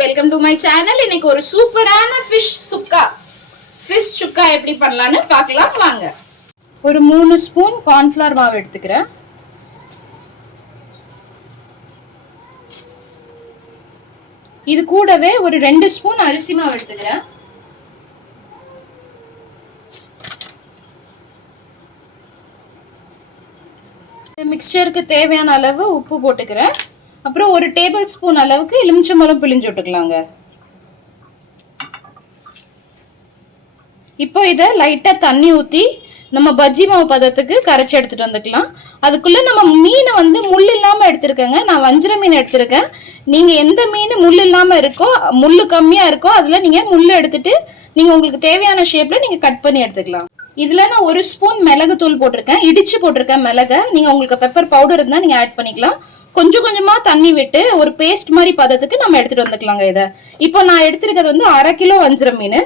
Welcome to my channel. இன்னைக்கு ஒரு சூப்பரான ஃபிஷ் சுக்கா எப்படி பண்ணலாம்னு பார்க்கலாம் வாங்க. ஒரு 3 ஸ்பூன் கார்ன்ஃப்ளவர் மாவு எடுத்துக்கிறேன். இது கூடவே ஒரு 2 ஸ்பூன் அரிசி மாவு எடுத்துக்கிறேன். இந்த மிக்சருக்கு தேவையான அளவு உப்பு போட்டுக்கிறேன். அப்புறம் ஒரு டேபிள் ஸ்பூன் அளவுக்கு எலுமிச்சம்பழம் பிழிஞ்சு விட்டுக்கலாங்க. இப்போ இதை லைட்டா தண்ணி ஊற்றி நம்ம பஜ்ஜி மாவு பதத்துக்கு கரைச்சி எடுத்துட்டு வந்துக்கலாம். அதுக்குள்ள நம்ம மீனை முள் இல்லாம எடுத்திருக்கேங்க. நான் வஞ்சிர மீன் எடுத்திருக்கேன். நீங்க எந்த மீன் முள் இல்லாம இருக்கோ, முள்ளு கம்மியா இருக்கோ அதுல நீங்க முள்ளு எடுத்துட்டு நீங்க உங்களுக்கு தேவையான ஷேப்ல நீங்க கட் பண்ணி எடுத்துக்கலாம். இதுல நான் 1 ஸ்பூன் மிளகு தூள் போட்டிருக்கேன், இடிச்சு போட்டிருக்கேன் மிளகை. நீங்க உங்களுக்கு பெப்பர் பவுடர் இருந்தா நீங்க ஆட் பண்ணிக்கலாம். கொஞ்சம் கொஞ்சமா தண்ணி விட்டு ஒரு பேஸ்ட் மாதிரி பதத்துக்கு நம்ம எடுத்துட்டு வந்துக்கலாங்க. இதை இப்போ நான் எடுத்திருக்கிறது 1/2 கிலோ வஞ்சிர மீன்.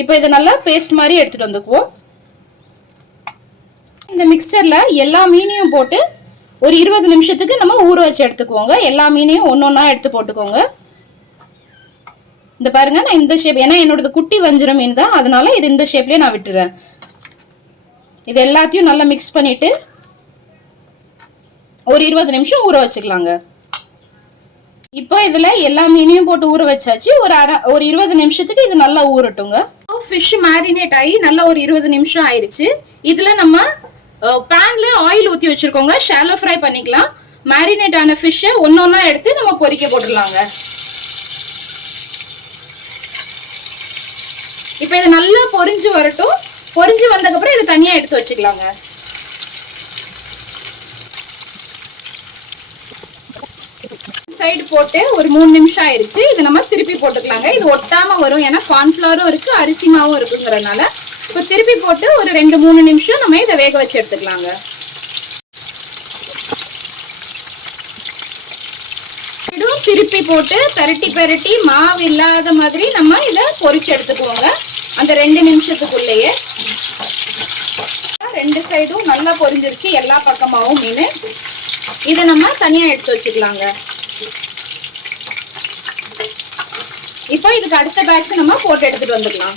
இப்போ இதை நல்லா பேஸ்ட் மாதிரி எடுத்துட்டு வந்துக்குவோம். இந்த மிக்சர்ல எல்லா மீனையும் போட்டு ஒரு 20 நிமிஷத்துக்கு நம்ம ஊற வச்சு எடுத்துக்குவோங்க. எல்லா மீனையும் ஒன்னொன்னா எடுத்து போட்டுக்கோங்க. இந்த பாருங்க, நான் இந்த ஷேப், ஏன்னா என்னோடது குட்டி வஞ்சிர மீன் தான், அதனால இது இந்த ஷேப்லயே நான் விட்டுறேன். இது எல்லாத்தையும் நல்லா மிக்ஸ் பண்ணிட்டு ஒரு 20 நிமிஷம் ஊற வச்சுக்கலாங்க. இப்போ இதுல எல்லா மீனையும் போட்டு ஊற வச்சாச்சு. ஒரு 20 நிமிஷத்துக்கு இது நல்லா ஊறட்டுங்க. ஃபிஷ் மேரினேட் ஆகி நல்லா ஒரு 20 நிமிஷம் ஆயிருச்சு. இதுல நம்ம பேன்ல ஆயில் ஊத்தி வச்சிருக்கோங்க. ஷாலோ ஃப்ரை பண்ணிக்கலாம். மேரினேட் ஆன ஃபிஷ்ஷை ஒன்னொன்னா எடுத்து நம்ம பொரிக்க போட்டுடலாங்க. இப்போ இது நல்லா பொரிஞ்சு வரட்டும். பொரிஞ்சு வந்ததுக்கப்புறம் இது தனியா எடுத்து வச்சுக்கலாங்க. சைடு போட்டு ஒரு 3 நிமிஷம் ஆயிருச்சு. இது நம்ம திருப்பி போட்டுக்கலாங்க. இது ஒட்டாம வரும், ஏன்னா கார்ன்ஃப்ளவரும் இருக்கு அரிசி மாவும் இருக்குங்கிறதுனால. இப்போ திருப்பி போட்டு ஒரு 2-3 நிமிஷம் நம்ம இதை வேக வச்சு எடுத்துக்கலாங்க. திருப்பி போட்டு பெரட்டி மாவு இல்லாத மாதிரி நம்ம இதை பொரிச்சு எடுத்துக்குவோங்க. அந்த 2 நிமிஷத்துக்குள்ளேயே 2 சைடும் நல்லா பொரிஞ்சிருச்சு, எல்லா பக்கமாவும் மீன். இதை நம்ம தனியா எடுத்து வச்சுக்கலாங்க. இப்போ இதுக்கு அடுத்த பேட்ச் நம்ம போட்டு எடுத்துட்டு வந்துக்கலாம்.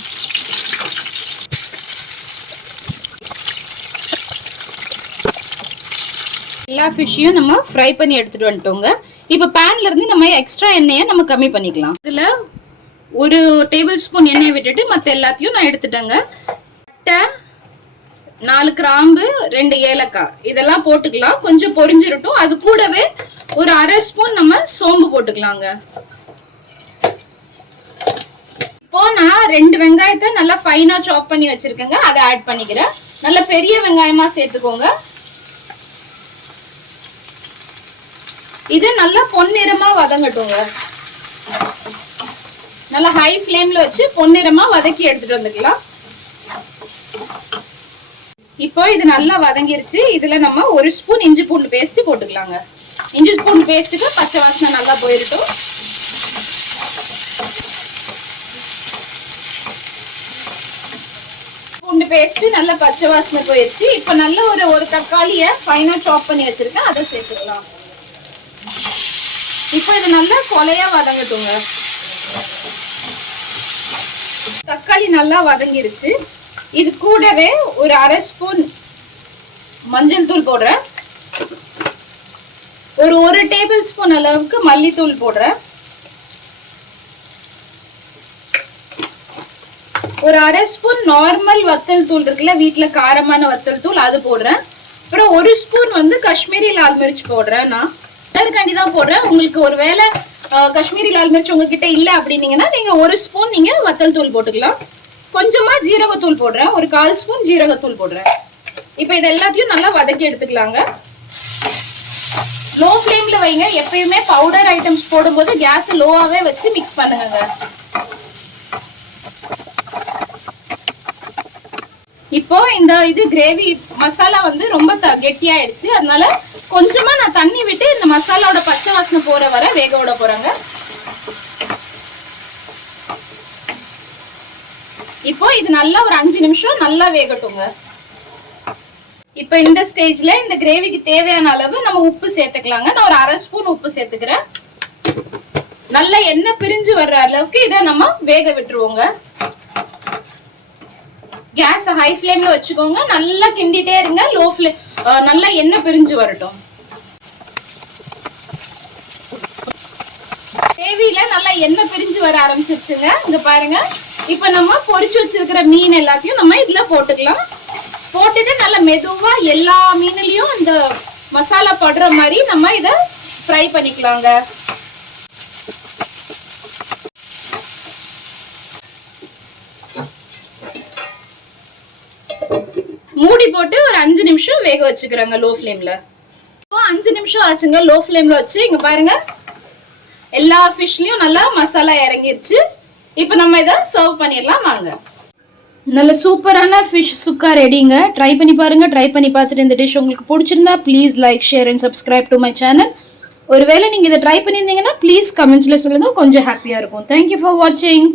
எல்லா ஃபிஷ்ஷையும் நம்ம ஃப்ரை பண்ணி எடுத்துட்டு வந்துட்டோங்க. இப்போ பேன்ல இருந்து நம்ம எக்ஸ்ட்ரா எண்ணெயை நம்ம கம்மி பண்ணிக்கலாம். இதுல ஒரு டேபிள் ஸ்பூன் எண்ணெயை விட்டுட்டு மற்ற எல்லாத்தையும் நான் எடுத்துட்டேங்க. பட்டை, 4 கிராம்பு, 2 ஏலக்காய் இதெல்லாம் போட்டுக்கலாம். கொஞ்சம் பொரிஞ்சிரட்டும். அது கூடவே ஒரு 1/2 ஸ்பூன் நம்ம சோம்பு போட்டுக்கலாங்க. இப்போ நான் 2 வெங்காயத்தை நல்லா ஃபைனா சாப் பண்ணி வச்சிருக்கேங்க. அதை ஆட் பண்ணிக்கிறேன். நல்ல பெரிய வெங்காயமா சேர்த்துக்கோங்க. இது நல்லா பொன்னிறமா வதங்கட்டுங்க. நல்லா ஹை ஃப்ளேம்ல வச்சு பொன்னிறமா வதக்கி எடுத்துட்டு வந்துக்கலாம். இப்போ இது நல்லா வதங்கிருச்சு. இதுல நம்ம 1 ஸ்பூன் இஞ்சி பூண்டு பேஸ்ட் போட்டுக்கலாங்க. இஞ்சி பூண்டு பேஸ்ட்டுக்கு பச்சை வாசனை நல்லா போயிடட்டும். பூண்டு பேஸ்ட் நல்லா பச்சை வாசனை போயிடுச்சு. இப்போ நல்ல ஒரு தக்காளியை ஃபைனா சாப் பண்ணி வச்சிருக்கேன், அதை சேர்த்துக்கலாம். இப்போ இது நல்லா கொலையா வதங்கட்டுங்க. தக்காளி நல்லா வதங்கிருச்சு. இது கூடவே ஒரு 1/2 ஸ்பூன் மஞ்சள் தூள் போடுறேன். ஒரு டேபிள் ஸ்பூன் அளவுக்கு மல்லித்தூள் போடுறேன். ஒரு 1/2 ஸ்பூன் நார்மல் வத்தல் தூள் இருக்குல்ல, வீட்டுல காரமான வத்தல் தூள், அது போடுறேன். அப்புறம் 1 ஸ்பூன் காஷ்மீரி லால் மிர்ச் போடுறேன். நான் அதுக்காண்டி தான் போடுறேன். உங்களுக்கு ஒரு வேளை காஷ்மீரி லால் மிர்ச் உங்ககிட்ட இல்லை அப்படின்னீங்கன்னா நீங்க 1 ஸ்பூன் நீங்க வத்தல் தூள் போட்டுக்கலாம். கொஞ்சமா ஜீரகத்தூள் போடுறேன். ஒரு 1/4 ஸ்பூன் ஜீரகத்தூள் போடுறேன். இப்போ இது எல்லாத்தையும் நல்லா வதக்கி எடுத்துக்கலாங்க. லோ ஃப்ளேம்ல வைங்க. எப்பயுமே பவுடர் ஐட்டம்ஸ் போடும்போது கேஸ் லோவாவே வச்சு மிக்ஸ் பண்ணுங்க. இப்போ இது கிரேவி மசாலா ரொம்ப கெட்டியாயிடுச்சு. அதனால கொஞ்சமா நான் தண்ணி விட்டு இந்த மசாலாவோட பச்சை வாசனை போற வரை வேக விட போறேங்க. இப்போ இது நல்லா ஒரு 5 நிமிஷம் நல்லா வேகட்டுங்க. இப்போ இந்த ஸ்டேஜ்ல இந்த கிரேவிக்கு தேவையான அளவு நம்ம உப்பு சேர்த்துக்கலாங்க. நான் ஒரு 1/2 ஸ்பூன் உப்பு சேர்த்துக்கிறேன். நல்லா எண்ணெய் பிரிஞ்சு வர்ற அளவுக்கு இதை நம்ம வேக விட்டுருவோங்க. கேஸ் ஹை ஃப்ளேம்ல வச்சுக்கோங்க. நல்லா கிண்டிட்டே இருங்க. லோ ஃப்ளேம் நல்லா எண்ணெய் பிரிஞ்சு வரட்டும். தேவியில நல்லா எண்ணெய் பிரிஞ்சு வர ஆரம்பிச்சிருச்சுங்க. இங்க பாருங்க. இப்ப நம்ம பொரிச்சு வச்சிருக்கிற மீன் எல்லாத்தையும் நம்ம இதுல போட்டுக்கலாம். போட்டுட்டு நல்லா மெதுவா எல்லா மீன்லயும் இந்த மசாலா படுற மாதிரி நம்ம இத ஃப்ரை பண்ணிக்கலாங்க. மூடி போட்டு ஒரு 5 நிமிஷம் வேக வச்சுக்கிறேங்க லோ ஃப்ளேம்ல. 5 நிமிஷம் ஆச்சுங்க லோ ஃப்ளேம்ல வச்சு. இங்க பாருங்க எல்லா ஃபிஷ்லயும் நல்லா மசாலா இறங்கிருச்சு. இப்போ நம்ம இதை சர்வ் பண்ணிடலாம் வாங்க. நல்ல சூப்பரான ஃபிஷ் சுக்கா ரெடிங்க. ட்ரை பண்ணி பாருங்க. ட்ரை பண்ணி பார்த்துட்டு இந்த டிஷ் உங்களுக்கு பிடிச்சிருந்தா please like share and subscribe to my channel. ஒருவேளை நீங்கள் இதை ட்ரை பண்ணியிருந்தீங்கன்னா ப்ளீஸ் கமெண்ட்ஸில் சொல்லுங்கள். கொஞ்சம் ஹாப்பியாக இருக்கும். தேங்க்யூ ஃபார் வாட்சிங்.